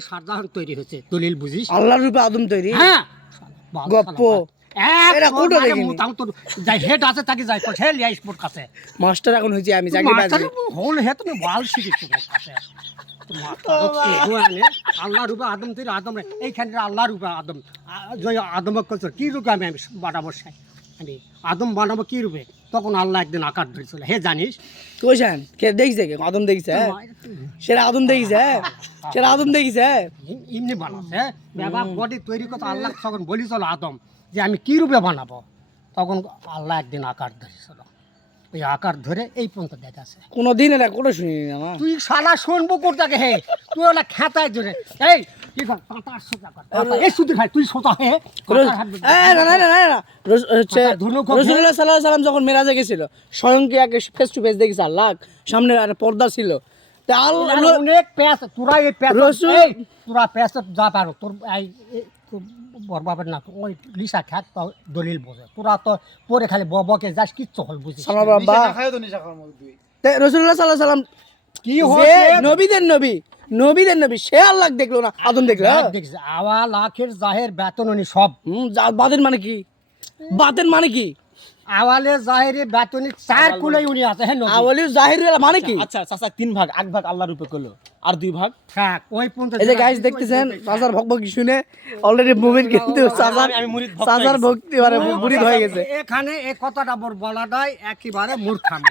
শাহজাহান তৈরি হয়েছে দলিল বুঝিস আল্লাহর রূপে আদম তৈরি। হ্যাঁ গপ্প এরা কোটো দেখিনি। যাই হেড আছে তাকে যাই হে লিয়া স্পোর্ট কাছে মাস্টার এখন হইছি আমি চাকরি পাইছি। হল হে তুমি ভাল শিখেছো মোর কাছে আল্লাহ রূপে আদম তৈরি আদম এইখানে আল্লাহ রূপে আদম আদমক কইছ কি রূপে আমি বানাবো আমি আদম বানাবো কি রূপে তখন আল্লাহ একদিন আকার ধরেছিল হে জানিস কইছেন কে দেখছে কে আদম দেখছে সেটা আদম দেখছে সেটা আদম দেখছে এমনি বানাচ্ছে বাবা বডি তৈরি কথা আল্লাহ তখন বলিছিল আদম যে আমি কি রূপে বানাবো তখন আল্লাহ একদিন আকার ধরেছিল ওই আকার ধরে এই পর্যন্ত দেখাচ্ছে কোনোদিন এটা কোটো শুনি না মা। তুই শালা শুনবো কোথাকে হে তুই ওলা খেতায় ধরে এই কি কর পাতা সোজা কর এই সুদি খাই তুই সোজা হে না না না না না হচ্ছে রাসূলুল্লাহ সাল্লাল্লাহু আলাইহি সাল্লাম যখন মেরাজে গেছিল স্বয়ং কি আগে ফেস টু ফেস দেখেছে আল্লাহ সামনে আর পর্দা ছিল তা আল্লাহ অনেক প্যাস তোরা এই প্যাস রসুল- এই তোরা প্যাস যা পারো তোর এই বরবাবের না ওই লিসা খ্যাত দলিল বোঝে তোরা তো পরে খালি ববকে যাস কিচ্ছু হল বুঝিস সালাম বাবা রাসূলুল্লাহ সাল্লাল্লাহু আলাইহি সাল্লাম কি যে হয়েছে নবীদের নবী সে আল্লাহ দেখলো না আদম দেখলো দেখিস আওয়া লাখের জাহের বেতননি সব বাতেন মানে কি বাতেন মানে কি আওয়ালে জাহেরে বেতনি চার কুলাই উনি আছে হ্যাঁ নবী আওয়ালি জাহির মানে কি আচ্ছা চাচা 3 ভাগ 8 ভাগ আল্লাহর রূপে করলো আর 2 ভাগ থাক ওই পর্যন্ত এই যে গাইস দেখতেছেন চাচার ভক্তি শুনে অলরেডি মুমিন কিন্তু আমি মুরিদ ভক্ত চাচার ভক্তি মানে মুরিদ হয়ে গেছে এখানে এই কথাটা বলাটাই একেবারে মূর্খামি